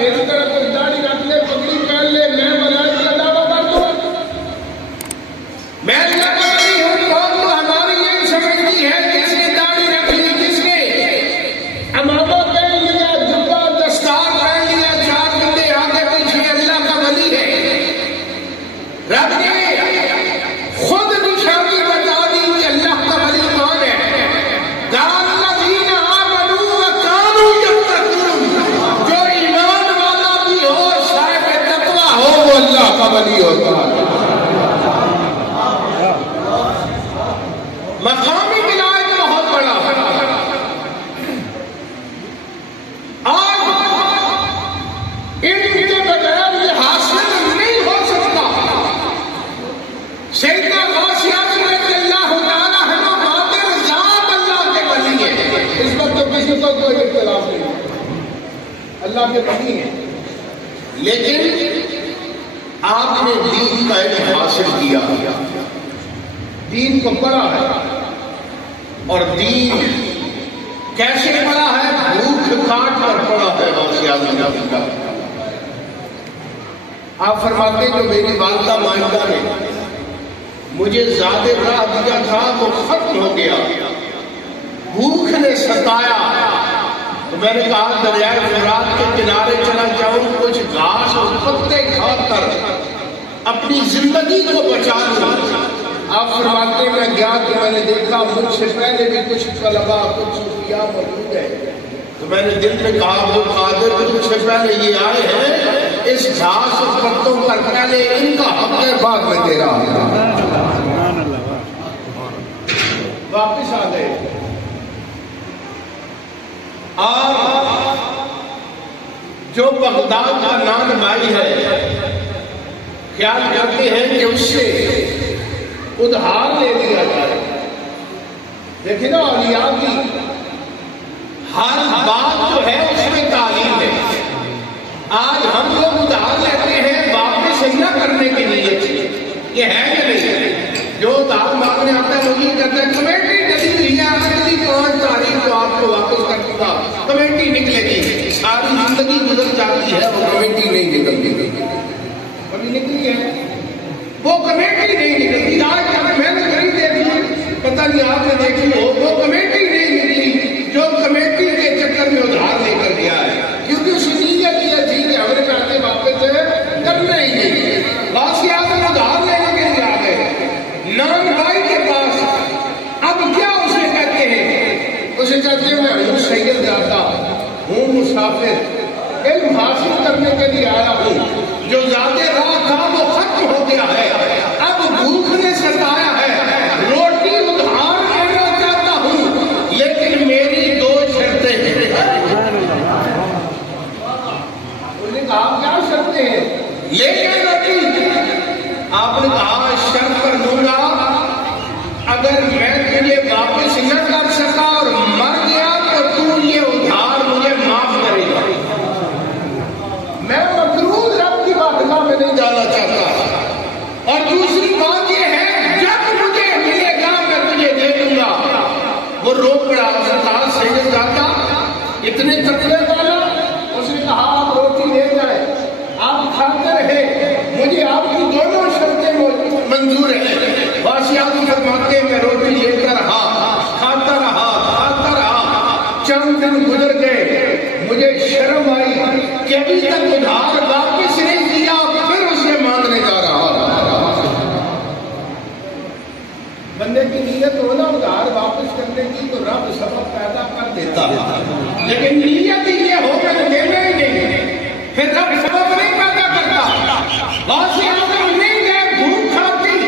میری طرح کوئی داڑھی رکھ لے, پگڑی پہن لے, میں ولایت کا دعویٰ کر دوں. میں اللہ کا ولی ہوں. لوگ تو ہماری یہی سمجھتی ہے جس نے داڑھی رکھ لی, جس نے امامہ پہن لیا, جبہ دستار پہن لیا, 4 بندے آگے پیچھے, اللہ کا ولی ہے. رب نے خود نشانی بتا دی کہ اللہ کا ولی کون ہے. الذین آمنوا وکانوا یتقون, جو ایمان والا بھی ہو, صاحب تقویٰ ہو, وہ اللہ کا ولی ہوتا ہے. مقامی ولایت بہت بڑا ہے. آج ان کے بغیر یہ حاصل نہیں ہو سکتا. سیدنا غوث اعظم رضی اللہ تعالیٰ عنہ باطن ذات اللہ کے ولی ہے. اس وقت تو کسی کو کوئی اختلاف نہیں, اللہ کے ولی ہیں. لیکن آپ نے دین کا علم حاصل کیا, دین کو پڑھا ہے. اور دین کیسے پڑھا ہے؟ بھوک کاٹ کر پڑھا ہے. غوث اعظم کا آپ فرماتے جو میری والدہ مائدہ نے مجھے زیادہ راہ دیا تھا وہ ختم ہو گیا, بھوک نے ستایا, تو میں نے کہا دریائے فرات کے کنارے چلا جاؤں, کچھ گھاس اور پتے کھا کر اپنی زندگی کو بچا لوں. آپ فرماتے میں گیا کہ میں نے دیکھا مجھ سے پہلے بھی کچھ طلبا, کچھ صوفیاء موجود ہیں. تو میں نے دل میں کہا وہ قادر مجھ سے پہلے یہ آئے ہیں, اس گھاس اور پتوں پر پہلے ان کا حق ہے, بعد میں تیرا. واپس آ گئے. آپ جو بغداد کا نان مائی ہے, خیال کرتے ہیں کہ اس سے ادھار لے لیا جائے. دیکھیں نا اولیاء کی ہر بات جو ہے اس میں تعلیم ہے. آج ہم لوگ ادھار لیتے ہیں واپس نہ کرنے کے لیے, یہ ہے کہ نہیں؟ جو ادھار مانگنے آتا ہے وہ یہ کہتا ہے کمیٹی ڈلی ہوئی ہے, اگلی 5 تاریخ کو آپ کو واپس کر دوں گا, کمیٹی نکلے گی. ساری زندگی گزر جاتی ہے, وہ کمیٹی نہیں نکلتی. کبھی نکلی ہے وہ کمیٹی نہیں نکلتی. آج تک میں نے نہیں دیکھی, پتہ نہیں آپ نے دیکھی ہو, وہ کمیٹی نہیں نکلی جو کمیٹی کے چکر میں ادھار لے کر گیا ہے. کیونکہ اس نیت یہ تھی کہ ہمارے پیسے واپس کرنا ہی نہیں. غوث اعظم ادھار لینے کے لیے آ گئے نان بھائی کے پاس. اب کیا اسے کہتے ہیں؟ اسے کہتے ہیں میں ہوں سید زادہ, ہوں مسافر, علم حاصل کرنے کے لیے آیا ہوں. جو زیادہ راہ تھا وہ ختم ہو گیا ہے, اب بھوک نے ستایا ہے, روٹی ادھار لینا چاہتا ہوں, لیکن میری 2 شرطیں ہیں. انہوں نے کہا کیا شرطیں ہیں؟ لے کے روٹی. آپ نے کہا شرط پر دوں گا اگر میں تجھے واپس نہ کر سکا اور مر گیا تو تو یہ ادھار مجھے معاف کرے گا. میں مقروض رب کی بارگاہ میں نہیں جانا چاہتا. اور دوسری بات یہ ہے جب مجھے ملے گا میں تجھے دے دوں گا. وہ رو پڑا, سرکار سید زادہ اتنے تقوی والا. اس نے کہا آپ روٹی لے جائیں, آپ کھاتے رہے, مجھے آپ کی دونوں شرطیں منظور ہیں. غوث اعظم فرماتے میں روٹی لیتا رہا, کھاتا رہا, چند دن گزر گئے, مجھے شرم آئی کہ ابھی تک ادھار واپس نہیں کیا, پھر اسے مانگنے جا رہا. بندے کی نیت ہونا ادھار واپس کرنے کی تو رب سبب پیدا کر دیتا ہے, لیکن نیت ہی یہ ہو کر دینا ہی نہیں, پھر رب سبب نہیں پیدا کرتا. غوث اعظم نہیں گئے بھوک کھاتی,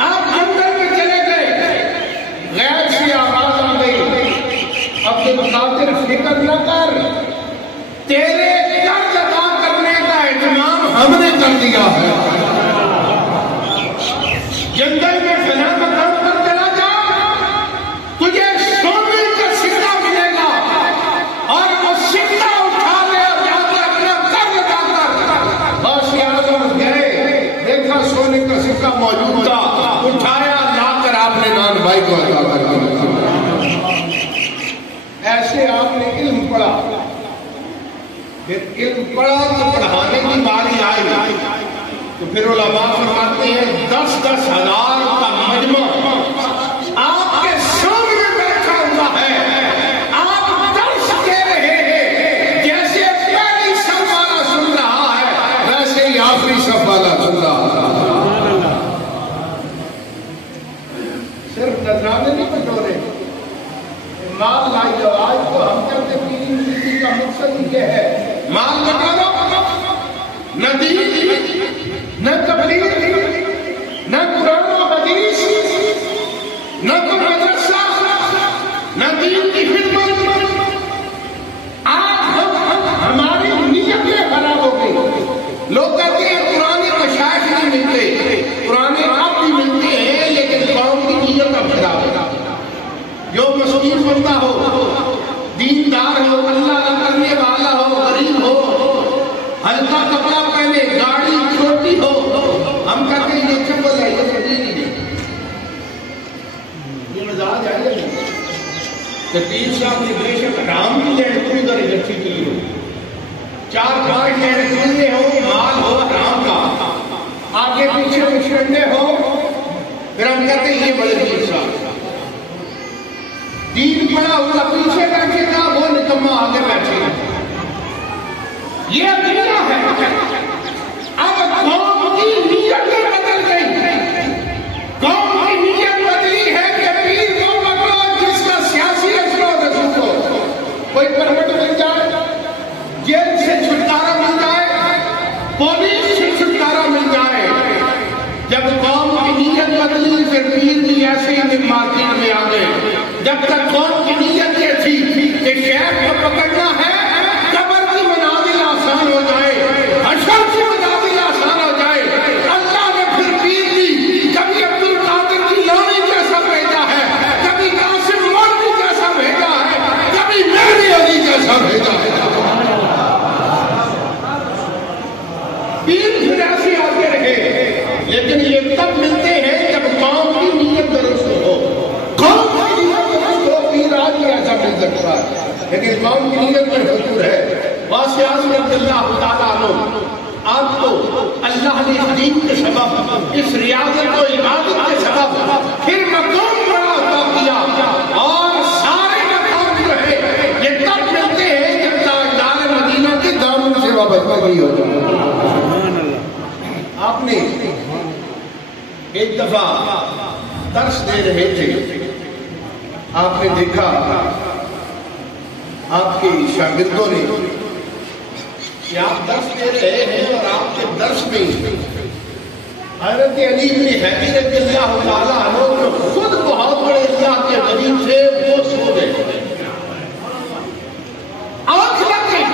آپ جنگل میں چلے گئے, غیر سے آواز آ گئی عبد القادر فکر نہ کر, تیرے قرض ادا کرنے کا اہتمام ہم نے کر دیا ہے. جنگل میں فلاں مقام پر چلا جا, تجھے سونے کا سکہ ملے گا, اور وہ سکہ اٹھا لے اور جا کے اپنا قرض ادا کر. غوث اعظم گئے, دیکھا سونے کا سکہ موجود تھا, اٹھایا, لا کر آپ نے نان بھائی کو ادا کر دیا. ایسے آپ نے علم پڑھا, پھر علم پڑھا تو پڑھانے کی باری آئی تو پھر علماء فرماتے ہیں 10-10 ہزار کا مجمع آپ کے سامنے بیٹھا ہوا ہے، آپ درس دے رہے ہیں، جیسے پہلی صف والا سن رہا ہے ویسے ہی آخری صف والا سن رہا ہے۔ صرف نذرانے نہیں بٹورے، مال لائی جاؤ۔ آج تو ہم کرتے پیری کا مقصد یہ ہے مال بٹا لو، نہ دین نہ تبلیغ نہ قرآن و حدیث نہ کوئی مدرسہ نہ دین کی خدمت۔ آج ہماری نیتیں خراب ہو گئی۔ لوگ کہتے ہیں پرانے مشائخ نہیں ملتے، پرانے آپ بھی ملتے ہیں لیکن قوم کی نیت اب خراب ہے۔ جو مسکین بندہ ہو، دیندار ہو، اللہ نہ کرنے والا ہو، غریب ہو، ہلکا کپڑا پہنے، گاڑی چھوٹی ہو، ہم کہتے ہیں یہ چپل ہے، یہ پتہ نہیں ہے، یہ مزاج ہے نہیں کہ پیر صاحب نے بے شک حرام کی لینڈ کروزر اچھی کی ہو، 4-5 لینڈ کروزے ہو، مال ہو حرام کا، آگے پیچھے مشرندے ہو، پھر ہم کہتے ہیں یہ بڑے پیر صاحب۔ دین پڑا ہوا پیچھے بیٹھے گا، وہ نکما آگے بیٹھے گا۔ یہ دنیا ہے۔ اب قوم کی نیتیں بدل گئی، قوم کی نیت بدلی ہے کہ پیر کو پکڑو جس کا سیاسی اثر و رسوخ ہو، کوئی پرمٹ مل جائے، جیل سے چھٹکارا مل جائے، پولیس سے چھٹکارا مل جائے۔ جب قوم کی نیت بدلی پھر پیر بھی ایسے ہی مارکیٹ میں آ گئے۔ جب تک قوم کی نیت یہ تھی کہ شیخ کو پکڑنا ہے، قبر کی منازل آسان ہو جائے، حشر کی منازل آسان ہو جائے، اللہ نے پھر پیر دی کبھی عبد القادر جیلانی جیسا بھیجا ہے، کبھی قاسم مولوی جیسا بھیجا ہے، کبھی مہدی علی جیسا بھیجا ہے۔ پیر پھر ایسے آتے رہے، لیکن یہ تب ملتے ہیں جب قوم کی نیت درست ہو۔ قوم کی نیت درست ہو، پیر آج بھی ایسا مل سکتا ہے، لیکن قوم کی نیت میں فطور ہے۔ واسع اعظم رضی اللہ تعالیٰ عنہ، آپ کو اللہ نے اس دین کے سبب، اس ریاضت و عبادت کے سبب پھر مقام بڑا عطا کیا، اور سارے مقام جو ہے یہ تب ملتے ہیں جب تاجدار مدینہ کے دامن سے وابستگی ہو جائے۔ آپ نے ایک دفعہ درس دے رہے تھے، آپ نے دیکھا آپ کے شاگردوں نے کہ آپ درس دے رہے ہیں اور آپ کے درس میں حضرت علی بن حیدر رضی اللہ تعالیٰ عنہ جو خود بہت بڑے اللہ کے غریب تھے وہ سو گئے، آنکھ لگ گئی،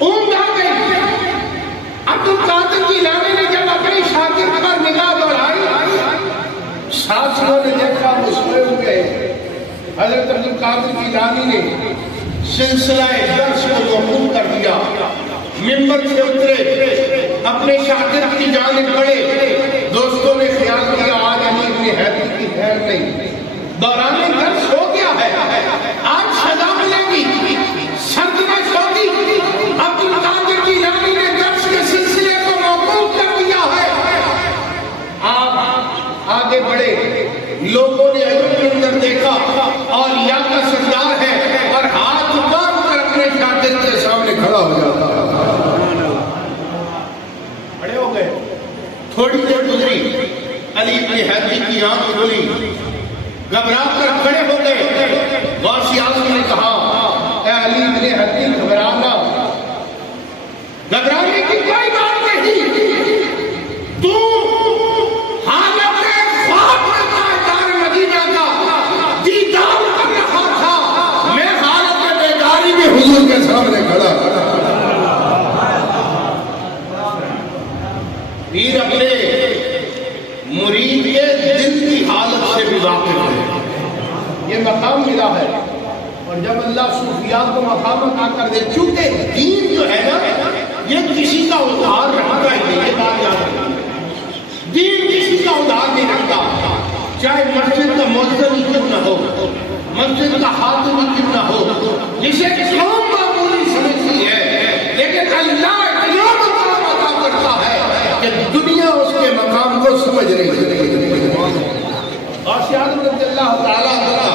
اونگ آ گئی۔ عبد القادر جیلانی نے جب اپنی شاگرد پر نگاہ دوڑائی، ساتھیوں نے دیکھا وہ سوئے ہوئے۔ حضرت عبد القادر جیلانی نے سلسلہ درس کو موقوف کر دیا، منبر سے اترے، اپنے شاگرد کی جانب بڑھے۔ دوستوں نے خیال کیا آج علی بن حیدر کی خیر نہیں، دوران درس ہو گیا ہے، آج سزا ملے گی، سرزنش ہوگی۔ عبد القادر جیلانی نے درس کے سلسلے کو موقوف کر دیا ہے۔ آپ آگے بڑھے، لوگوں نے علم کے اندر دیکھا اور یا کا سردار ہے اور ہاتھ باندھ کر اپنے شاگرد کے سامنے کھڑا ہو جاتا۔ کھڑے ہو گئے، تھوڑی دیر گزری، علی بن حیدر کی آنکھ کھلی، گھبرا کر کھڑے ہو گئے۔ واسع اعظم نے کہا اے علی بن حیدر گھبرانا، گھبرانے کی کوئی بات نہیں، تو حالت خواب میں تاجدار مدینہ کا دیدار کر رہا تھا، میں حالت بیداری میں حضور کے سامنے کھڑا۔ پیر اپنے مرید کے دل کی حالت سے بھی واقف ہے، یہ مقام ملا ہے۔ اور جب اللہ صوفیاء کو مقام عطا کر دے، چونکہ دین جو ہے نا یہ کسی کا ادھار رکھتا ہی نہیں، یہ بات یاد رکھیں، دین کسی کا ادھار نہیں رکھتا، چاہے مسجد کا مؤذن ہی کیوں نہ ہو، مسجد کا خادم ہی کیوں نہ ہو، جسے قوم معمولی سمجھتی ہے، لیکن اللہ اتنا مقام عطا کرتا ہے کہ دنیا اس کے مقام کو سمجھ رہی ہے۔ اور سیاد رضی اللہ تعالیٰ عنہ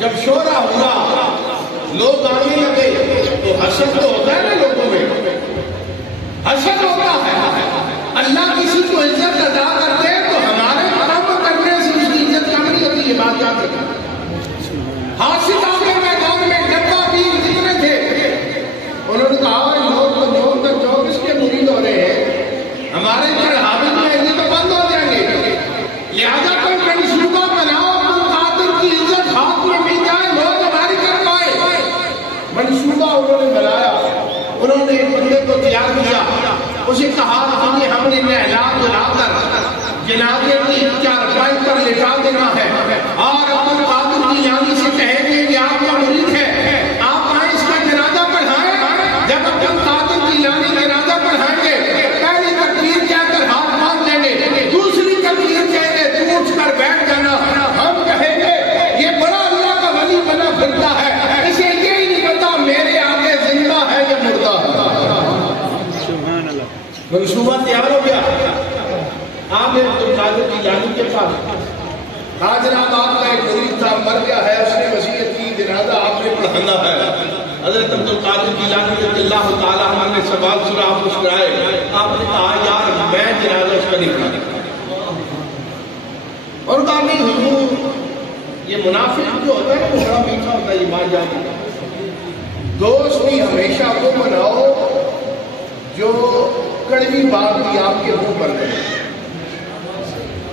جب شورا ہوا، لوگ آنے لگے تو حسد تو ہوتا ہے نا لوگوں میں، حسد ہوتا ہے۔ اللہ کسی کو عزت ادا کرتے ہیں تو ہمارے کام کرنے سے اس کی عزت کم نہیں ہوتی، یہ بات یاد رکھیں۔ حاسدوں کے میدان میں ڈبہ پیر جتنے تھے، انہوں نے کہا جو اس کے مرید ہو رہے ہیں، ہمارے چڑھاوے میں یہ تو بند ہو جائیں گے، لہذا کوئی منصوبہ بناؤ، قادر کی عزت ہاتھ میں مل جائے، لوگ ہماری طرف آئے۔ منصوبہ انہوں نے بنایا، انہوں نے ایک بندے کو تیار کیا، اسے کہا تمہیں ہم نے نہلا دھلا کر جنازے کی چارپائی پر لٹا دینا ہے، اور عبد القادر جیلانی سے کہیں گے کہ آپ کا مرید ہے، آپ آئیں اس کا جنازہ پڑھائیں۔ جب عبد القادر جیلانی جنازہ پڑھائیں گے، پہلی تکبیر کہہ کر ہاتھ باندھ دیں گے، دوسری تکبیر کہیں گے تو اٹھ کر بیٹھ جانا، ہم کہیں گے یہ بڑا اللہ کا ولی بنا پھرتا ہے، اسے یہ ہی نہیں پتا میرے آگے زندہ ہے یا مردہ ہے۔ منصوبہ تیار ہو گیا، آپ نے عبد القادر جیلانی کے پاس، جناب آپ کا ایک مرید تھا، مر گیا ہے، اس نے وصیت کی جنازہ آپ نے پڑھانا ہے۔ حضرت عبد القادر جیلانی رضی اللہ تعالیٰ عنہ نے سوال سنا، آپ مسکرائے، آپ نے کہا یار میں جنازہ اس کا نہیں پڑھانا، اور کہا نہیں حضور، یہ منافق جو ہوتا ہے وہ بڑا میٹھا ہوتا ہے، یہ بات جانتے ہیں، دوست بھی ہمیشہ وہ بناؤ جو کڑوی بات بھی آپ کے منہ پر ہے،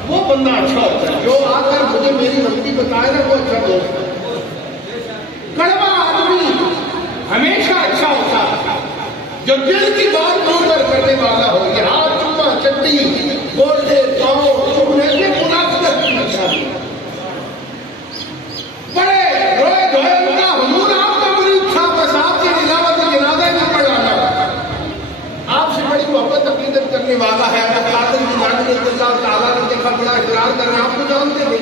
وہ بندہ اچھا ہوتا ہے، جو آ کر مجھے میری غلطی بتائے نا وہ اچھا دوست ہے۔ کڑوا آدمی ہمیشہ اچھا ہوتا ہے جو دل کی بات منہ پر کرنے والا ہو، یہ ہاتھ چما چٹی بولے پاؤں یہ منافقت کی نشانی، بڑے روئے دھوئے کا حضور آپ کا مرید تھا، بس آپ کے نظامت جنازہ نہیں پڑھانا، آپ سے بڑی محبت عقیدت کرنے والا ہے، عبد القادر جیلانی رضی اللہ تعالیٰ نے دیکھا بڑا اقرار کرنا، آپ کو جانتے تھے،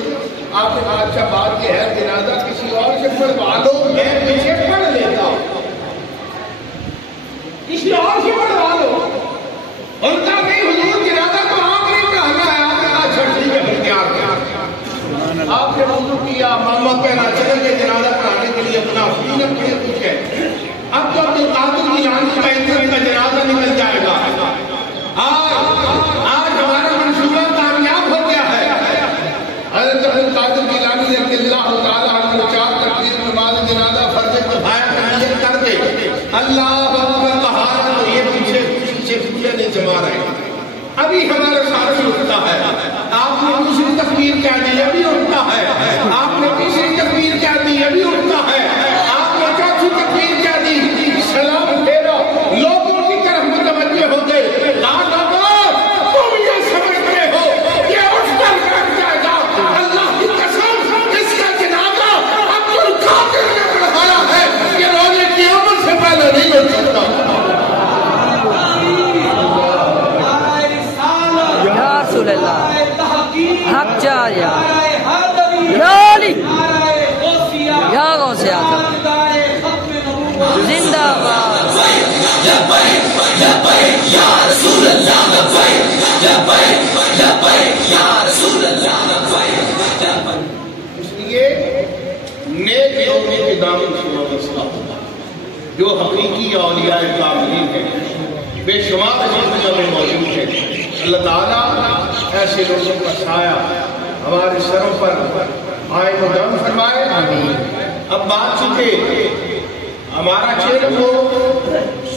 آپ نے کہا اچھا بات یہ ہے جنازہ کسی اور سے پڑھوا لو، میں پیچھے پڑھ لیتا ہوں، کسی اور سے پڑھوا لو۔ اور کہا نہیں حضور جنازہ تو آپ نے پڑھانا ہے، آپ نے کہا اچھا ٹھیک ہے پھر تیار کیا، آپ نے وضو کیا، ماما کہنا چلے گئے جنازہ پڑھانے کے لیے، اپنا اپنی پڑھے کچھ ہے، اب تو عبد القادر جیلانی کا عزت کا جنازہ نکل جائے گا۔ آج ہمارا منصوبہ کامیاب ہو گیا ہے، حضرت عبد القادر جیلانی رضی اللہ تعالیٰ عنہ 4 تکبیر نماز جنازہ فرض کفایہ کا نیت کر کے اللہ اکبر کہا تو یہ پیچھے خوشیاں نہیں جما رہے، ابھی ہمارا ساتھی اٹھتا ہے، آپ نے دوسری تکبیر کہہ دی ابھی اٹھتا ہے، آپ نے تیسری تکبیر کہہ دی ابھی اٹھتا ہے، آپ نے چوتھی تکبیر کہہ دی، سلام پھیرا، لوگوں کی طرف متوجہ ہو گئے، تم یہ سمجھتے ہو یہ اٹھ کر بیٹھ جائے گا، اللہ کی قسم اس کا جنازہ عبد القادر نے پڑھایا ہے، یہ روزے قیامت سے پہلے نہیں ہو سکتا۔ یا رسول اللہ حق جار یا علی یا غوث اعظم زندہ باد یا رسول اللہ یا رسول اللہ۔ اس لیے نیک لوگوں کے دامن سے وابستہ جو حقیقی اولیاء کاملین ہیں، بے شمار دنیا میں موجود ہیں، اللہ تعالیٰ ایسے لوگوں کا سایہ ہمارے سروں پر قائم و دائم فرمائے۔ اب بات چونکہ ہمارا چہر ہو،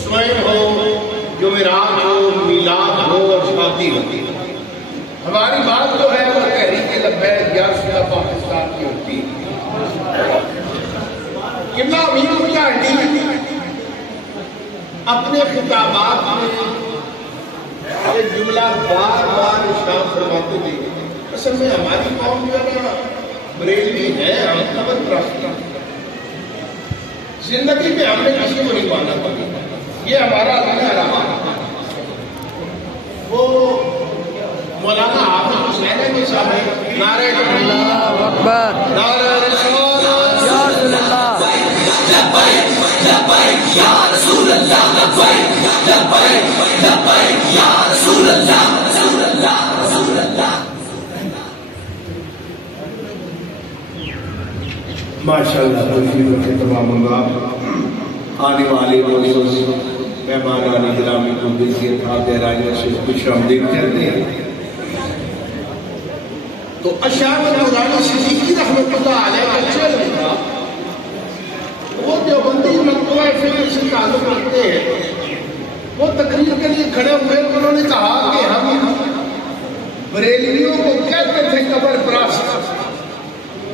سوئن ہو، جمعرات ہو، میلاد ہو اور شادی ہوتی ہے، ہماری بات تو ہے وہ تحریک لبیک یا شدہ پاکستان کی ہوتی ہے۔ قبلہ امیر کیا ہے اپنے خطابات میں یہ جملہ بار بار ارشاد فرماتے تھے، اصل میں ہماری قوم جو ہے نا بریلوی ہے، ہم خبر پرست ہیں، زندگی میں ہم نے کسی کو نہیں مانا کبھی، یہ ہمارا عقیدہ رہا۔ وہ مولانا حافظ حسین کے صاحب نعرہ اللہ اکبر نعرہ رسالت یا رسول اللہ لبیک یا رسول اللہ لبیک لبیک لبیک یا رسول اللہ رسول اللہ رسول اللہ. ماشاءاللہ تشریف رکھے تمام آنے والے مہمان گرامی کو دل کی گہرائیوں سے خوش آمدید کہتے ہیں. تو اشعار نورانی صدیقی رحمۃ اللہ علیہ کا چل تھا، وہ دیوبندی مکتبہ فکر سے تعلق رکھتے ہیں. وہ تقریر کے لیے کھڑے ہوئے، انہوں نے کہا کہ ہم بریلویوں کو کہتے تھے قبر پرست،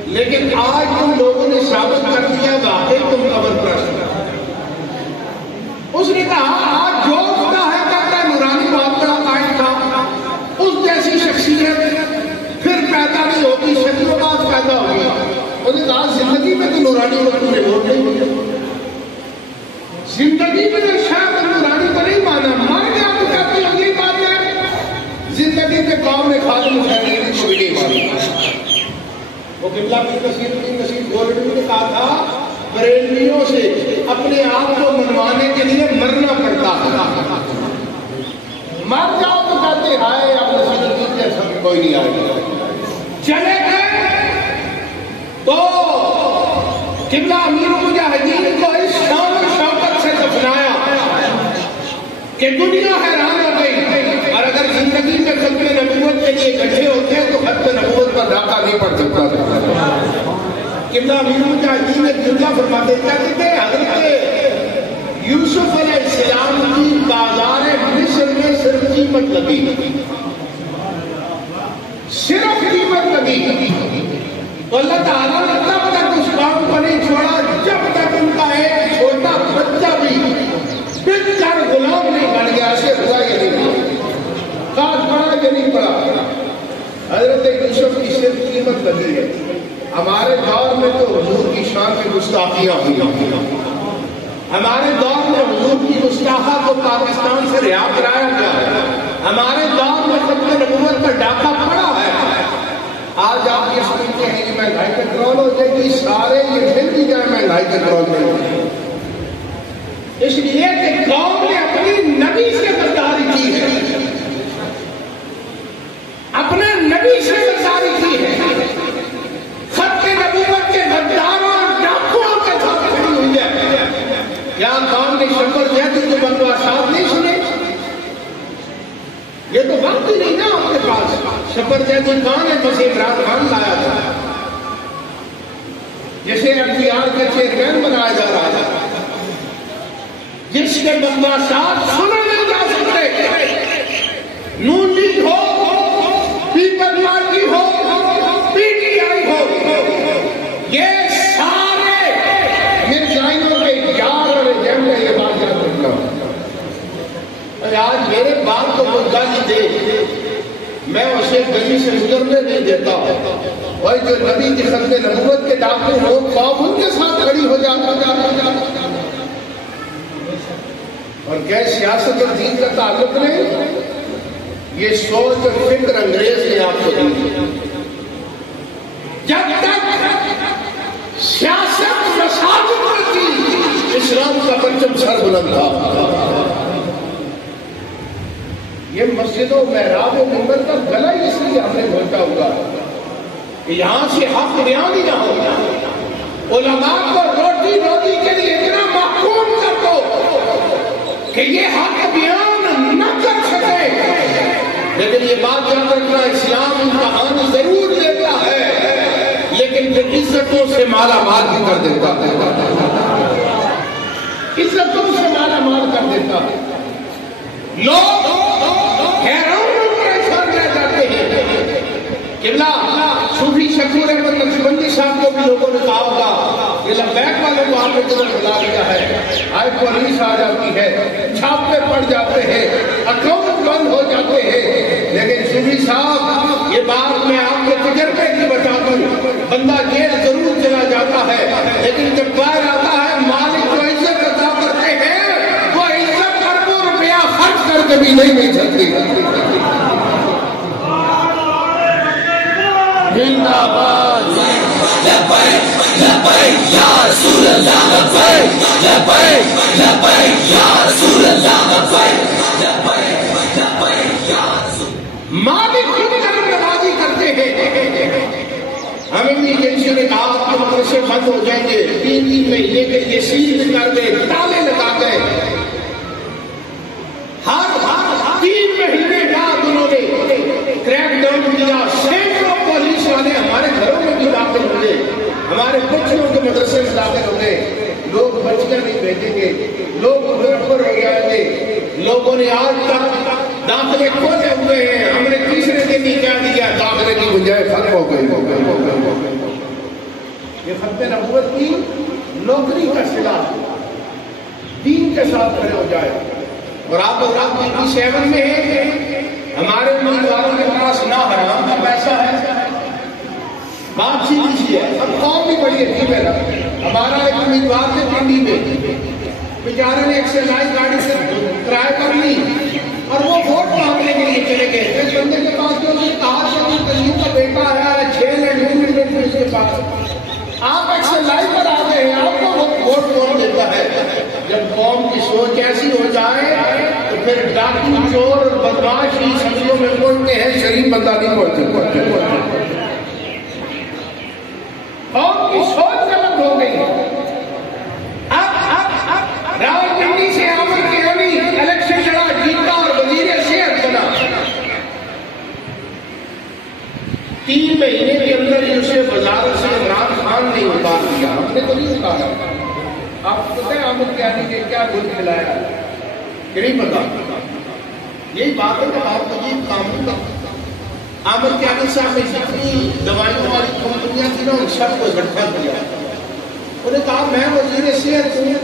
لیکن آج تم لوگوں نے ثابت کر دیا واقعی تم قبر پرست. اس نے کہا آج جو خدا ہے کہتا ہے نورانی بہت بڑا قائد تھا، اس جیسی شخصیت پھر پیدا نہیں ہوتی، صدیوں بعد پیدا ہوگی. انہوں نے کہا زندگی میں تو نورانی کو تم نے ووٹ نہیں دیا، زندگی میں نے شاید نورانی کو نہیں مانا، مر گیا تو کہتے ہیں یہ بات ہے. زندگی کے قوم نے خادم حسین کو بھی مانی. وہ قبلہ پیر نصیر گولڈی نے کہا تھا بریلویوں سے اپنے آپ کو منوانے کے لیے مرنا پڑتا ہے. مر جاؤ تو کہتے ہائے اب نصیر الدین جیسا کوئی نہیں آئے گا. چلے گئے تو قبلہ امیر مجاہدین کو اس شان و شوکت سے دفنایا کہ دنیا حیران ہو گئی. اور اگر زندگی میں ختم نبوت کے لیے اکٹھے ہوتے ہیں تو ختم نبوت کا ڈاکہ نہیں پڑ سکتا تھا. قبلہ امیر مجاہدین نے جملہ فرماتے کہتے تھے حضرت یوسف علیہ السلام کی بازار مصر میں صرف قیمت لگی، صرف قیمت لگی. تو اللہ تعالیٰ نے تب تک اس کام کو نہیں چھوڑا جب تک ان کا ایک چھوٹا بچہ بھی بن کر غلام نہیں بن گیا. ایسے ہوا یہ نہیں کاٹ پڑا یہ نہیں پڑا. حضرت یوسف کی صرف قیمت لگی ہے. ہمارے دور میں تو حضور کی شان میں گستاخیاں ہوئی، ہمارے دور میں حضور کی گستاخا کو پاکستان سے رہا کرایا گیا ہے، ہمارے دور میں ختم نبوت کا ڈاکہ پڑا ہے. آج آپ یہ سمجھتے ہیں کہ مہنگائی کنٹرول ہو جائے گی، سارے یہ پھر بھی جائے مہنگائی کنٹرول نہیں ہوگی. اس لیے کہ قوم نے اپنی نبی سے غداری کی ہے، اپنے نبی سے غداری کی ہے. خط نبوت کے غداروں اور ڈاکوؤں کے ساتھ کھڑی ہوئی ہے. کیا قوم نے شکر جیسے جو بندواشات نہیں سنے؟ یہ تو وقت ہی نہیں نا آپ کے پاس. شکر جیسے کہاں نے مسیح عمران خان لایا تھا جسے FBR کا چیئرمین بنایا جا رہا تھا، جس کے بندواشات سنے نہیں جا سکتے. نون لیگ ہو، پیپل پارٹی ہو، PTI ہو، یہ سارے مرزائیوں کے یار اور ایجنٹ ہے. یہ بات یاد رکھنا. آج میرے باپ کو کوئی گالی دے میں اسے گلی سے گزرنے نہیں دیتا. اور جو نبی کی ختم نبوت کے ڈاکو ہو قوم ان کے ساتھ کھڑی ہو جاتا. اور کیا سیاست اور دین کا تعلق نہیں؟ یہ سوچ اور فکر انگریز نے آپ کو دی. جب تک سیاست مساجد میں تھی اسلام کا پرچم سر بلند تھا. یہ مسجد و محراب و منبر کا گلا ہی اس لیے ہم نے گھونٹا ہوا کہ یہاں سے حق بیان ہی نہ ہوگا. علماء کو روٹی روٹی کے لیے اتنا محکوم کر دو کہ یہ حق بیان نہ کر سکے. لیکن یہ بات یاد رکھنا اسلام امتحان ضرور دیتا ہے لیکن پھر عزتوں سے مالا مال بھی کر دیتا ہے. عزتوں سے مالا مال کر دیتا ہے. لوگ حیران ہو پریشان رہ جاتے ہیں. قبلہ صوفی شکور احمد نقشبندی صاحب کو بھی لوگوں نے کہا ہوگا یہ لبیک والوں کو آپ نے قدر بلا دیا ہے. آئے پولیس آ جاتی ہے، چھاپے پڑ جاتے ہیں، اکاؤنٹ بند ہو جاتے ہیں. لیکن صوفی صاحب یہ بات میں آپ کے تجربے کی بتا دوں، بندہ جیل ضرور چلا جاتا ہے لیکن جب باہر آتا ہے مالک کو عزت عطا کرتے ہیں، وہ عزت اربوں روپیہ خرچ کر کے بھی نہیں مل سکتی. زندہ باد. لبیک لبیک یا رسول اللہ لبیک لبیک لبیک یا رسول اللہ لبیک لبیک لبیک یا رسول مالک خود کرم نوازی کرتے ہیں. ہمیں بھی کسی نے کہا کہ مدرسے بند ہو جائیں گے 3 مہینے کے لیے سیل کر دے تالے لگا دے. ہر 3 مہینے بعد انہوں نے کریک ڈاؤن کیا. سینکڑوں پولیس والے ہمارے گھروں میں بھی داخل ہوئے, ہمارے بچوں کے مدرسے میں داخل ہوئے. لوگ بچ کر نہیں بھیجیں گے, لوگ پر ہو جائیں گے. لوگوں نے آج تک داخلے کھولے ہوئے ہیں. ہم نے تیسرے دن ہی کیا دیا, داخلے کی بجائے ختم ہو گئی. یہ ختم نبوت کی نوکری کا صلاح دین کے ساتھ کھڑے ہو جائے. اور آپ 7 میں ہیں, ہمارے امیدواروں کے پاس نہ حرام کا پیسہ ہے. بات سیدھی ہے, اب قوم بھی بڑی عجیب ہے. ہمارا ایک امیدوار تھے پنڈی میں, بیچارے نے ایکسرسائز گاڑی سے کرایہ کر لی اور وہ ووٹ مانگنے کے لیے چلے گئے. اس بندے کے پاس جو کہا کہ کلیوں کا بیٹا ہے 6 لڑکیوں اس کے پاس, آپ ایکسرسائز پر آ گئے ہیں, آپ کو ووٹ کون دیتا ہے؟ جب قوم کی سوچ ایسی ہو جائے تو پھر ڈاکو چور اور بدماش ہی سبزیوں میں پہنچتے ہیں, شریف بندہ نہیں پہنچتے. قوم کی سوچ غلط ہو گئی. راولپنڈی سے عامر کیانی الیکشن لڑا, جیتا اور وزیر صحت بنا. 3 مہینے کے اندر ہی اسے بازار سے عمران خان نے اتار دیا. ہم نے تو نہیں اتارا. آپ کو پتہ ہے عامر کیانی نے کیا دودھ کھلایا کہ نہیں پتا؟ یہی بات ہے کہ آپ کو یہ کام کرتا. عامر کیانی صاحب نے جتنی دوائیوں والی کمپنیاں تھیں نا, ان سب کو اکٹھا کیا. انہوں نے کہا میں وزیر صحت ہوں,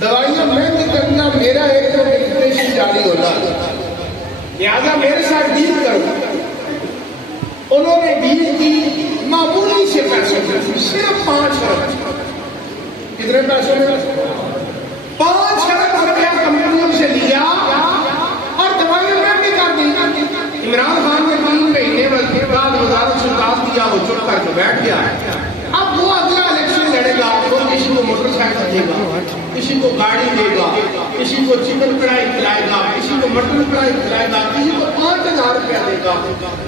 دوائیاں میں نہیں کرنا, میرا ایک تو رجسٹریشن جاری ہونا, لہٰذا میرے ساتھ ڈیل کرو. انہوں نے ڈیل کی معمولی سے پیسوں میں, صرف 5 ارب. کتنے پیسوں میں؟ 5 ارب روپیہ کمپنیوں سے لیا اور دوائیاں میں بھی کر دی. عمران خان نے 3 مہینے بعد وزارت سے کام دیا, وہ چپ کر کے بیٹھ گیا. اب وہ اگلا الیکشن لڑے گا, وہ کسی کو موٹر سائیکل دے گا, کسی کو گاڑی دے گا, کسی کو چکن کڑھائی کھلائے گا, کسی کو مٹن کڑھائی کھلائے گا, کسی کو 5000 روپیہ دے گا.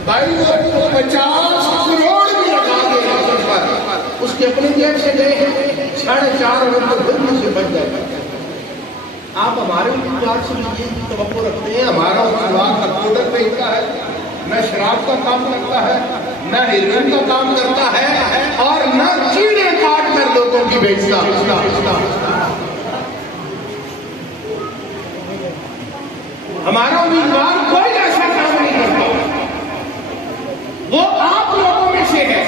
بھائی وہ 50 کروڑ بھی لگا دے الیکشن پر, اس کے اپنے جیب سے گئے ہیں 4.5 ارب تو پھر سے بچ جائے گا. آپ ہمارے امیدوار سے یہ توقع رکھتے ہیں, ہمارا امیدوار نہ پاؤڈر بیچتا ہے, نہ شراب کا کام کرتا ہے, نہ ہیروئن کا کام کرتا ہے, اور نہ چیڑے کاٹ کر لوگوں کی بیچتا. ہمارا امیدوار کوئی ایسا کام نہیں کرتا. وہ آپ لوگوں میں سے ہے,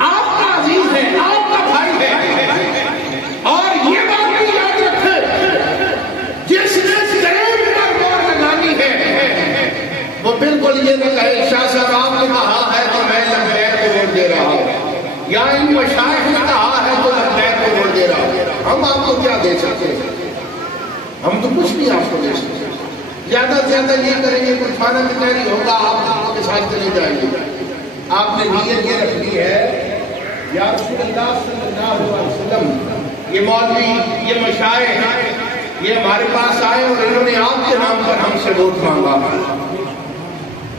آپ کا عزیز ہے, آپ کا بھائی ہے. اور یہ بات بھی یاد رکھیں, جس نے کریم پر مور لگانی ہے وہ بالکل یہ نہ کہے شاہ صاحب آپ نے کہا ہے تو میں لبیک کو ووٹ دے رہا ہوں, یا ان مشائخ نے کہا ہے تو لبیک کو ووٹ دے رہا ہوں. ہم آپ کو کیا دے سکتے ہیں؟ ہم تو کچھ نہیں آپ کو دے سکتے. زیادہ سے زیادہ یہ کریں گے کوئی کھانا کچہری ہوگا, آپ کے ساتھ چلے جائیں گے. آپ نے نیت یہ رکھنی ہے, یا رسول اللہ صلی اللہ علیہ وسلم, یہ مولوی, یہ مشائخ, یہ ہمارے پاس آئے اور انہوں نے آپ کے نام پر ہم سے ووٹ مانگا.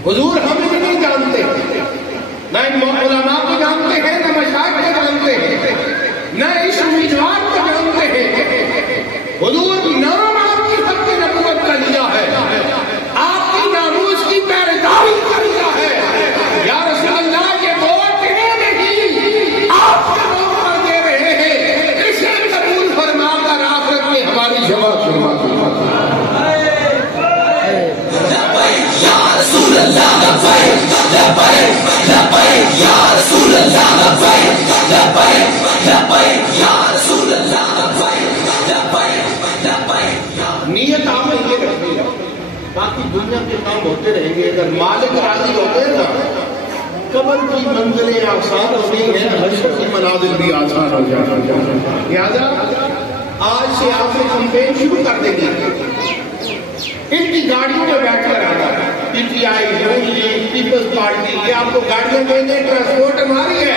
حضور ہم بھی نہیں جانتے, نہ علماء کو جانتے ہیں, نہ مشائخ کو جانتے ہیں, نہ اس امیدوار کو جانتے ہیں. حضور نام آپ کی حق نبوت کا لیا ہے, آپ کی ناموس کی پیروکاری کا لیا ہے. یا رسول اللہ یہ ووٹ نہیں, آپ کے نام پر دے رہے ہیں, اسے قبول فرما کر آخرت میں ہماری جماعت فرما. رسول اللہ لبیک لبیک لبیک یا رسول اللہ لبیک لبیک لبیک یا رسول اللہ لبیک لبیک لبیک. نیت آپ نے یہ رکھنی ہے, باقی دنیا کے کام ہوتے رہیں گے. اگر مالک راضی ہو گئے نا, قبر کی منزلیں آسان ہو گئی ہیں, حشر کی منازل بھی آسان ہو جائیں. لہٰذا آج سے آپ نے کمپین شروع کر دیں گے. ان کی گاڑیوں میں بیٹھ کر آنا, P T I, Noon League, Peoples Party, یہ آپ کو گاڑیاں دیں گے, ٹرانسپورٹ ہماری ہے.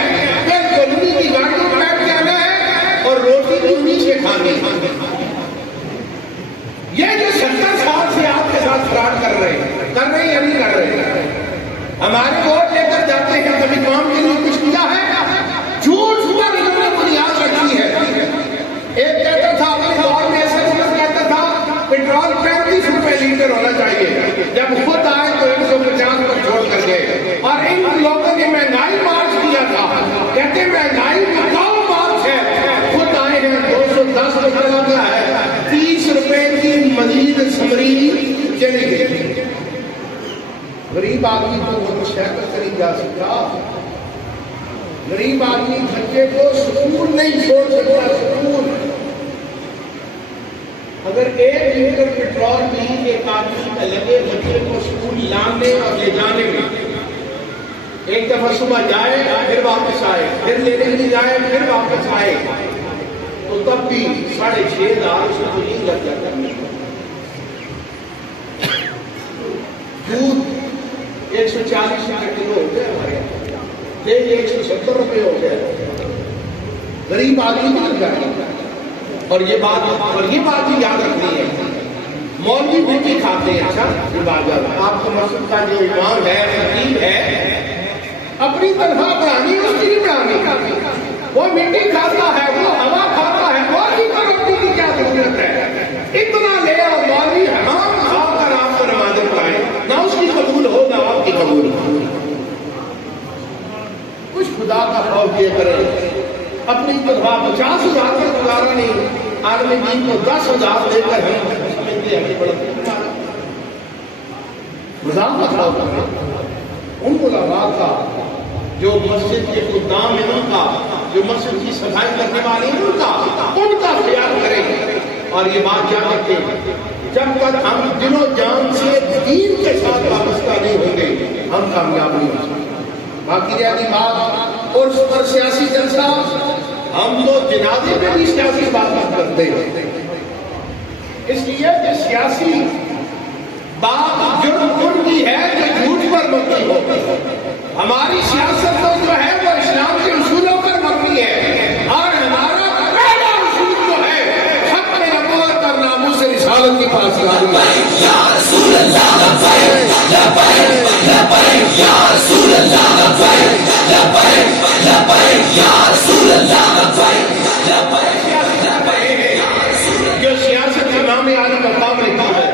جاتے ہیں کبھی کام کے لیے کچھ کیا ہے؟ جھوٹ پر انہوں نے بنیاد رکھی ہے. ایک کہتا تھا اپنے دور میں ایسا کہتا تھا پیٹرول 35 روپے لیٹر ہونا چاہیے، جب خود آئے تو 150 پر چھوڑ کر گئے. اور ان لوگوں نے مہنگائی مارچ کیا تھا، کہتے مہنگائی بتاؤ مارچ ہے، خود آئے ہیں 210 روپے لگا ہے، 30 روپے کی مزید سمری چلی گئی. غریب آدمی کو وہ شہر نہیں جا سکتا، غریب آدمی بچے کو سکول نہیں چھوڑ سکتا. سکول اگر 1 لیٹر پیٹرول بھی ایک آدمی کا لگے بچے کو سکول لانے اور لے جانے میں، ایک دفعہ صبح جائے پھر واپس آئے، پھر لینے کے لیے جائے پھر واپس آئے، تو تب بھی 6,500 اس کو نہیں لگ جاتا. دودھ 140 روپے کلو ہو گیا ہمارے یہاں، تیل 170 روپے ہو گیا. غریب آدمی مار جائے. اور یہ بات بھی یاد رکھنی ہے، مولوی مٹی کھاتے ہیں. اچھا عبادت آپ کو مسجد کا جو امام ہے خطیب ہے اپنی تنخواہ بڑھانی اس کی نہیں بڑھانی، وہ مٹی کھاتا ہے، وہ ہوا کھاتا ہے، مولوی کو روٹی کی کیا ضرورت ہے؟ اتنا لے اور مولوی حرام کھا کر آپ کو نمازیں پڑھائیں، نہ اس کی قبول ہو نہ آپ کی قبول ہو. کچھ خدا کا خوف یہ کرے، اپنی تنخواہ 50,000 کا گزارا نہیں، آدمی دین کو 10,000 دے کر ہم سمجھتے ہیں بڑا خدا کا خوف کرے. ان علماء کا جو مسجد کے خدام ہیں ان کا، جو مسجد کی صفائی کرنے والے ہیں ان کا خیال کریں. اور یہ بات یاد رکھیں، جب تک ہم دل و جان سے دین کے ساتھ وابستہ نہیں ہوں گے ہم کامیاب نہیں ہو سکتے. باقی رہی بات اور پر سیاسی جلسہ، ہم تو جنازے میں بھی سیاسی بات کرتے ہیں، اس لیے کہ سیاسی بات جرم ان کی ہے جو جھوٹ پر مبنی ہو. ہماری سیاست تو جو ہے وہ اسلام کے اصولوں پر مبنی ہے، اور ہمارا پہلا اصول جو ہے حق نبوت اور ناموس رسالت کی پاسداری. یا رسول اللہ لبیک لبیک لبیک یا رسول اللہ لبیک لبیک لبیک یا رسول اللہ لبیک لبیک لبیک. جو سیاست امام اعلی مقام نے کی ہے،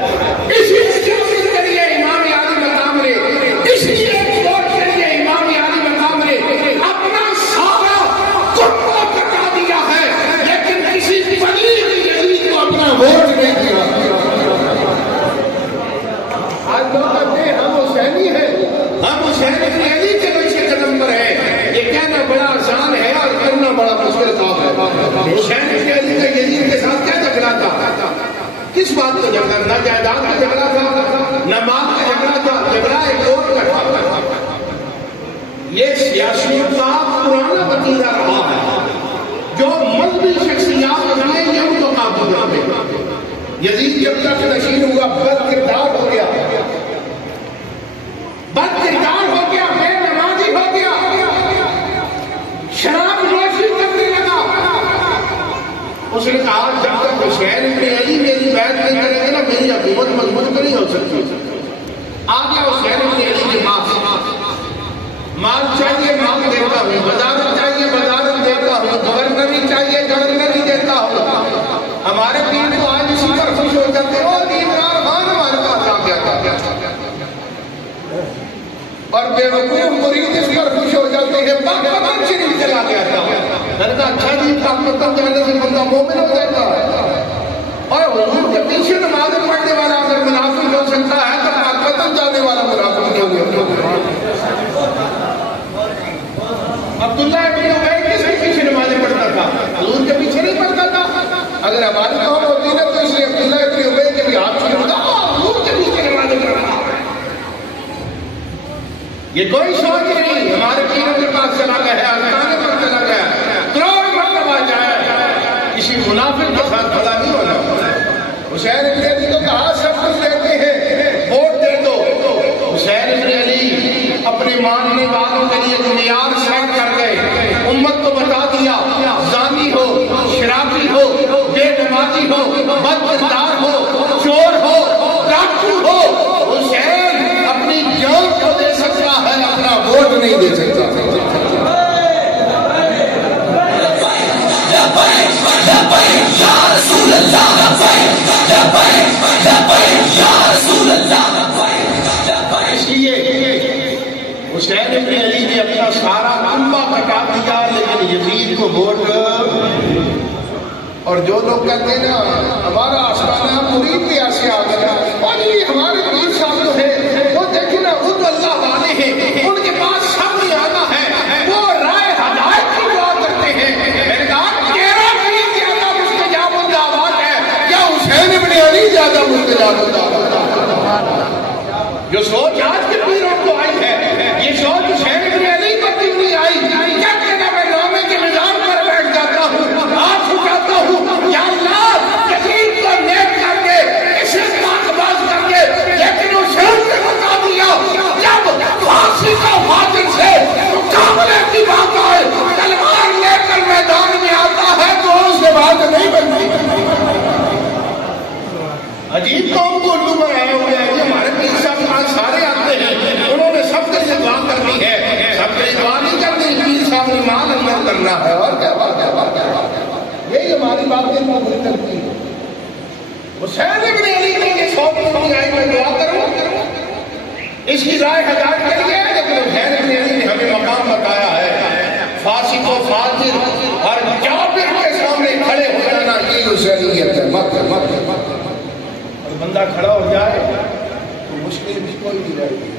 اسی سیاست کے لیے امام اعلی مقام نے، اسی ووٹ کے لیے امام اعلی مقام نے اپنا سارا کٹا کٹا دیا ہے، لیکن کسی فقیر یزید کو اپنا ووٹ نہیں دیا. آج لوگ کہتے ہیں ہم حسینی ہیں، ہم حسین بن علی کے نقش قدم پر ہیں. یہ کہنا بڑا آسان ہے اور کرنا بڑا مشکل کام ہے. حسین بن علی کا یزید کے ساتھ کیا جھگڑا تھا؟ کس بات کا جھگڑا؟ نہ جائیداد کا جھگڑا تھا، نہ مال کا جھگڑا تھا، جھگڑا ایک ووٹ کا تھا. یہ سیاسیوں کا پرانا وتیرہ رہا ہے. جو مذہبی شخصیات بنائے یہ ان کو قابو کرتے. یزید جب تک نشین ہوا بد کردار ہو گیا، بد کردار ہو گیا، بے نمازی ہو گیا، شراب نوشی کرنے لگا. اس نے کہا جب تک حسین بن علی میری بیعت نہیں کریں گے نا میری حکومت مضبوط نہیں ہو سکتی. آ گیا حسین بن علی کے پاس، مال چاہیے مال دیتا ہوں، وزارت چاہیے وزارت دیتا ہوں، گورنری چاہیے گورنری دیتا ہوں. ہمارے دین کو آج اسی پر خوش ہو جاتے ہیں، وہ دیندار خان ہمارے پاس آ گیا اور بے وقوف مرید اس پر خوش ہو جاتے ہیں. پاکستان شریف چلا گیا تھا. میں نے کہا اچھا جی پاکستان جانے سے بندہ مومن ہو جاتا ہے، اور حضور کے پیچھے نماز پڑھنے والا اگر منافق ہو سکتا ہے تو پاکستان جانے والا منافق کیوں نہیں ہو سکتا؟ عبداللہ ابن ابی کس کے پیچھے نمازیں پڑھتا تھا؟ حضور کے پیچھے نہیں پڑھتا تھا. اگر ہماری قوم ہوتی نا تو اس لیے عبداللہ ابن ابی کے بھی ہاتھ چھوڑتا حضور کے پیچھے نمازیں پڑھتا. یہ کوئی سوچ نہیں، ہمارے پیروں کے پاس چلا گیا ہے، آستانے پر چلا گیا ہے، کروڑ مرتبہ جائے، کسی منافق کے ساتھ کھڑا نہیں ہونا. حسین بن علی کو کہا سب کچھ دیتے ہیں ووٹ دے دو. حسین بن علی اپنے ماننے والوں کے لیے معیار سیٹ کر گئے، امت کو بتا دیا زانی ہو، شرابی ہو، بے نمازی ہو، بد کردار ہو، چور ہو، ڈاکو ہو، حسین اپنی جان کو دے سکتا ہے، اپنا ووٹ نہیں دے سکتا. رسول اللہ لبیک لبیک لبیک یا رسول اللہ لبیک لبیک. اس لیے حسین ابن علی نے اپنا سارا کنبہ کٹا دیا لیکن یزید کو ووٹ. اور جو لوگ کہتے ہیں نا ہمارا آسمانہ مرید بھی ایسے آ گیا اور یہ ہمارے پیر صاحب جو ہے وہ دیکھیں نا وہ تو اللہ والے ہیں ان کے پاس سب نہیں آنا ہے وہ رائے ہدایت کی دعا کرتے ہیں. میں نے کہا تیرا پیر زیادہ مستجاب الدعوات ہے یا حسین ابن علی زیادہ مستجاب الدعوات؟ جو سوچ آج کے پیروں کو آئی ہے یہ سوچ حسین ابن علی کو کیوں نہیں آئی؟ کیا کہنا میں نامے کے نظام پر بیٹھ جاتا ہوں ہاتھ چھکاتا ہوں یا اللہ یزید کو نیک کر کے اسے باز کر کے لیکن حسین نے بتا دیا جب پھانسی کا فاتح سے مقابلے کی بات آئے تلوار لے کر میدان میں آتا ہے تو اس سے بات نہیں بنتی. عجیب قوم کو اردو میں آئے ہوئے ہیں یہ ہمارے پیر صاحب سارے آتے ہیں انہوں نے سب کے لیے دعا کرنی ہے سب کے لیے دعا نہیں کرنی پیر صاحب نے ایمان اندر کرنا ہے اور کیا یہی ہماری باتیں پوری کرتی ہیں. حسین ابن علی نے یہ سوچ نہیں آئی میں دعا کروں اس کی رائے ہدایت کریے لیکن حسین ابن علی نے ہمیں مقام بتایا ہے فاسق و فاجر اور کافر کے سامنے کھڑے ہو جانا یہ حسینیت ہے. مت اور بندہ کھڑا ہو جائے تو مشکل بھی کوئی نہیں رہتی.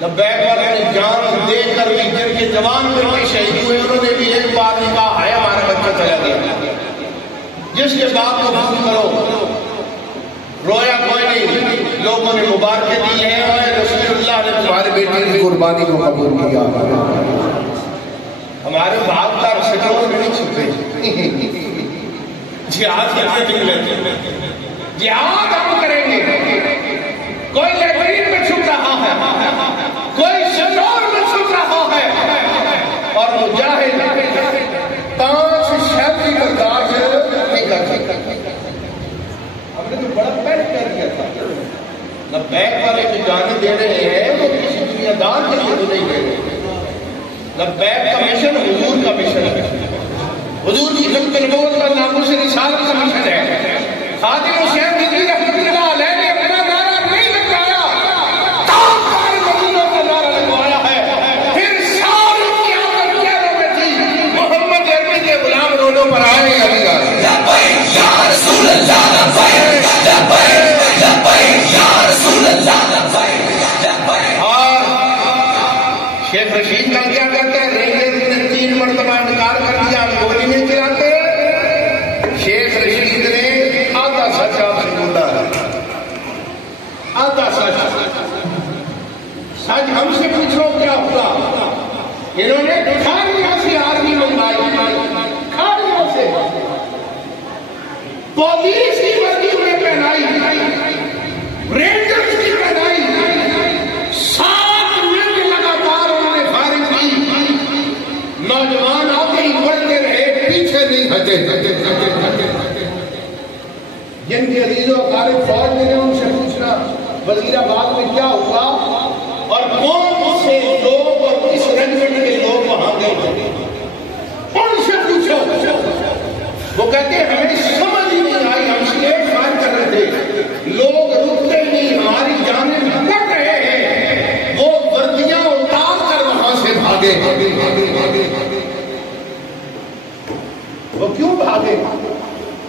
لبیک والے نے جان دے کر بھی جن کے جوان کر کے شہید ہوئے انہوں نے بھی ایک بار نہیں کہا ہے ہمارا بچہ چلا گیا. جس کے باپ کو فون کرو رویا کوئی نہیں لوگوں نے مبارکیں دی ہیں اور رسول اللہ نے تمہارے بیٹے کی قربانی کو قبول کیا. ہمارے باپ کا شکلوں میں نہیں چھپے جہاد کرتے نکلے جہاد ہم کریں گے. کوئی لیبرین میں چھپ رہا ہے کوئی شجور میں چھپ رہا ہے اور مجاہد 5 شہر کی برداشت نہیں کر سکتا. ہم نے تو بڑا پیٹ کر دیا تھا. لبیک والے جو جانے دے رہے ہیں وہ کسی دنیا دار کے لیے تو نہیں دے رہے. لبیک کا مشن حضور کا مشن ہے. حضور کی خدمت نبوت کا ناموس رسالت کا مشن ہے. خادم حسین رضی رحمۃ اللہ علیہ نے اپنا نعرہ نہیں لگایا تاکہ مدینہ کا نعرہ لگوایا ہے. پھر ساری قیامت کہنے میں تھی محمد عربی کے غلام رولوں پر آئے علی لبیک یا رسول اللہ لبیک لبیک لبیک یا رسول اللہ لبیک لبیک. اور شیخ رشید کا کیا کہتا ہے رینجر نے 3 مرتبہ انکار کر دیا گولی نہیں چلاتے. شیخ رشید نے آدھا سچ آپ سے بولا ہے آدھا سچ ہم سے پوچھو کیا ہوا. انہوں نے کھاڑیوں سے آرمی منگوائی کھاڑیوں سے پولیس کی وردی میں پہنائی رینجرز کی پہنائی 7 منٹ لگاتار انہوں نے فائرنگ کی. نوجوان آتے ہی بڑھتے رہے پیچھے نہیں ہٹے. جن کے عزیز و اقارب فوج میں نے ان سے پوچھنا وزیر آباد میں کیا ہوا اور کون سے لوگ اور کس رنجمنٹ کے لوگ وہاں گئے ان سے پوچھو. وہ کہتے ہیں ہمیں سمجھ ہی نہیں آئی ہم سلیٹ فائر کر رہے تھے لوگ رکتے نہیں ہماری جانیں بڑھ رہے ہیں وہ وردیاں اتار کر وہاں سے بھاگے. وہ کیوں بھاگے؟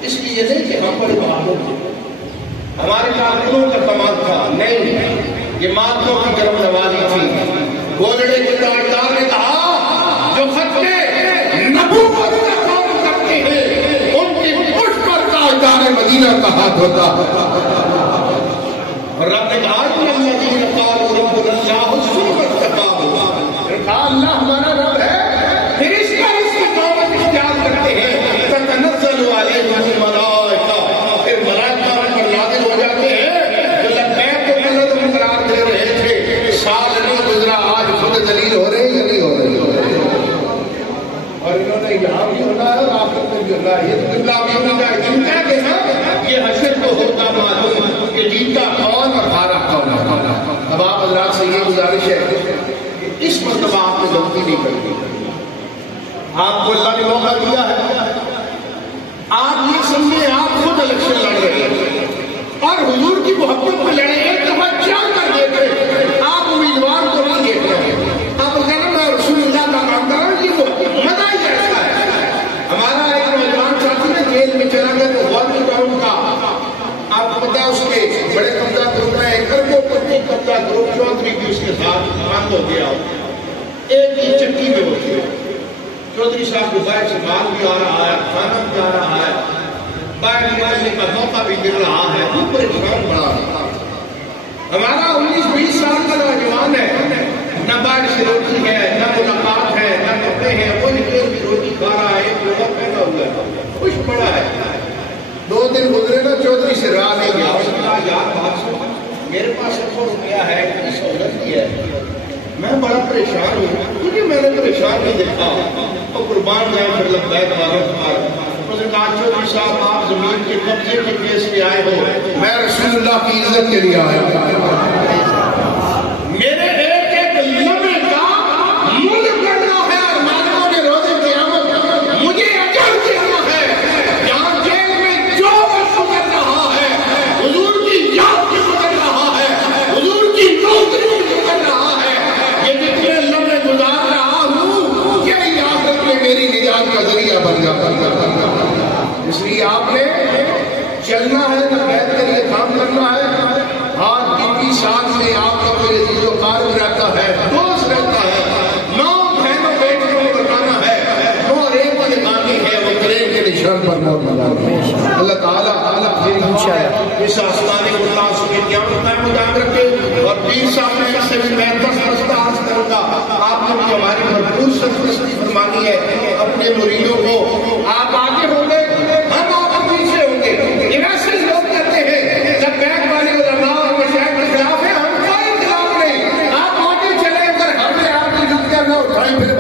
اس لیے نہیں کہ ہم بڑے بہادر تھے ہمارے کارکنوں کا کمال تھا نہیں یہ ماتوں کی گرم نوازی تھی. گولڑے کے تاجدار نے کہا جو خطے نبوت کا کام کرتے ہیں ان کی پشت پر تاجدار مدینہ کا ہاتھ ہوتا. اور رب نے کہا کہ الذین قالوا ربنا اللہ ثم استقاموا کہا اللہ ہمارا رب ہے پھر اس کا استقامت اختیار کرتے ہیں تتنزل علیہم الملائکہ پھر ملائکہ ان پر نازل ہو جاتے ہیں جو لبیک کو قرار قرار دے رہے تھے. سال نہیں گزرا آج خود دلیل ہو رہے یا نہیں ہو رہے اور انہوں نے یہاں بھی ہونا ہے اور آخر میں بھی ہونا ہے. یہ تو قبلہ بھی ہونا ہے جنتا کے ساتھ یہ حشر کو ہوتا معلوم کہ جیتا کون اور ہارا کون. اب آپ حضرات سے یہ گزارش ہے اس مرتبہ آپ نے غلطی نہیں کرنی. آپ کو اللہ نے موقع دیا ہے آپ یہ سمجھیں آپ خود الیکشن لڑ رہے ہیں اور حضور کی محبت میں لڑے ایک دفعہ کیا کر دیتے آپ امیدوار کو نہیں دیکھ رہے آپ کہنا میں رسول اللہ کا کام کر رہا ہوں یہ مزہ ہی ایسا ہے ہمارا ایک نوجوان ساتھی نے جیل میں چلا گیا تو غور نہیں کروں کا آپ کو پتا اس کے بڑے قبضہ گروپ میں اربوں پتی قبضہ گروپ چودھری بھی اس کے ساتھ بند ہو گیا ایک ہی چکی میں ہوتی ہے چودھری صاحب کو باہر سے مال بھی آ رہا ہے کھانا بھی آ رہا ہے باہر نکالنے کا موقع بھی مل رہا ہے خوب پریشان بڑا ہمارا 19-20 سال کا نوجوان ہے نہ باہر سے روٹی ہے نہ ملاقات ہے نہ کپڑے ہیں وہ نکل کی روٹی کھا رہا ہے ایک لوگ پہنا ہوا ہے خوش پڑا ہے 2 دن گزرے نا چودھری سے راہ نہیں گیا اس نے کہا یار بات سن میرے پاس 100 روپیہ ہے اتنی سہولت کی ہے میں بڑا پریشان ہوں کیونکہ میں نے پریشان نہیں دیکھا اور قربان جائے پھر لبیک اس نے کہا چودھری صاحب آپ زمین کے قبضے کے کیس میں آئے ہو میں رسول اللہ کی عزت کے لیے آیا میرے ایک ایک لمحے کا مول کرنا ہے اور مالکوں کے روزے قیامت مجھے اجر دینا ہے یہاں جیل میں جو وقت گزر رہا ہے حضور کی یاد کی گزر رہا ہے حضور کی نوکری کی گزر رہا ہے یہ جتنے لمحے گزار رہا ہوں یہی آخرت میں میری نجات کا ذریعہ بن جاتا ہے اس لیے آپ نے چلنا ہے نہ بیٹھ کے لیے کام کرنا ہے ہاتھ کی ساتھ میں آپ کا کوئی عزیز و قارب رہتا ہے دوست رہتا ہے 9 بہنوں بیٹوں کو بتانا ہے 9 ایک کو دکھانی ہے وہ کریم کے نشان پر موت ملا اللہ تعالیٰ اس آسمانی اللہ کے قیامت میں مدام رکھے اور پیر صاحب نے اس سے بھی میں 10 رستہ عرض کروں گا آپ نے بھی ہماری بھرپور سرپرستی فرمانی ہے اپنے مریدوں کو آپ آگے ہوں گے ہم آپ پیچھے ہوں گے یہ ویسے ہی لوگ کہتے ہیں جب بیک والے علماء اور مشاہد کے خلاف ہے ہم کوئی خلاف نہیں آپ آگے چلے اگر ہم نے آپ کی جتیاں نہ اٹھائیں پھر